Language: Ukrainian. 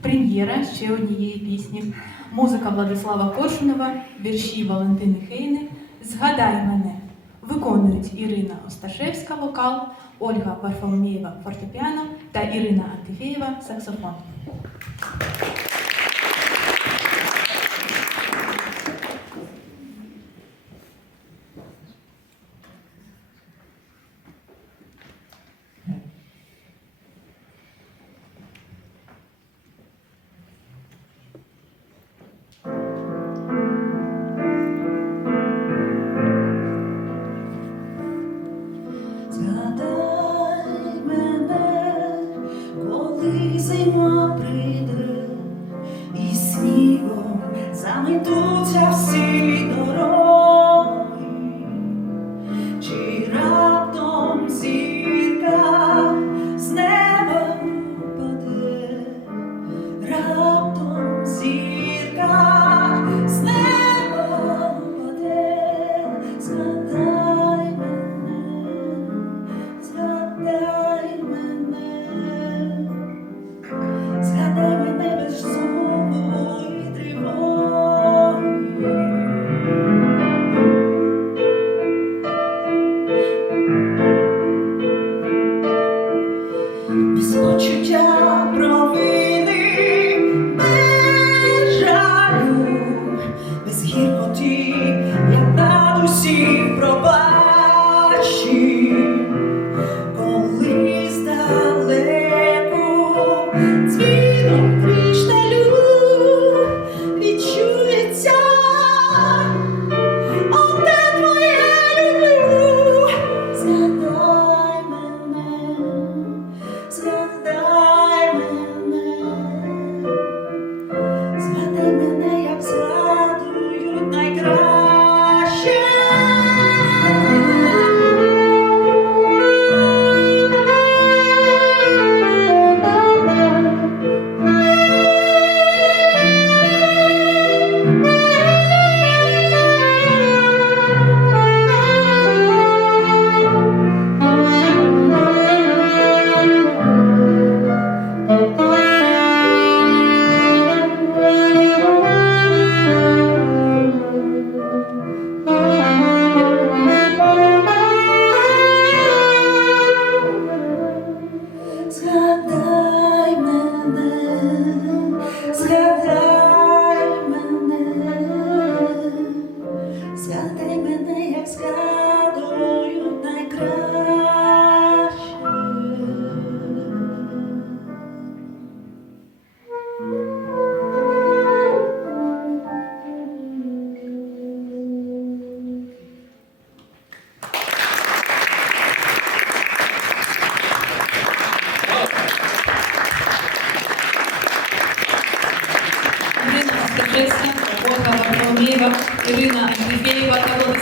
прем'єра ще однієї пісні, музика Владислава Кошунова, вірші Валентини Хейни. Згадай мене виконують Ірина Осташевська, вокал, Ольга Варфоломієва фортепіано та Ірина Антифєєва саксофон. Саме тут я всі. пробачі, колись далеко. Ірина Євгенєва Калина.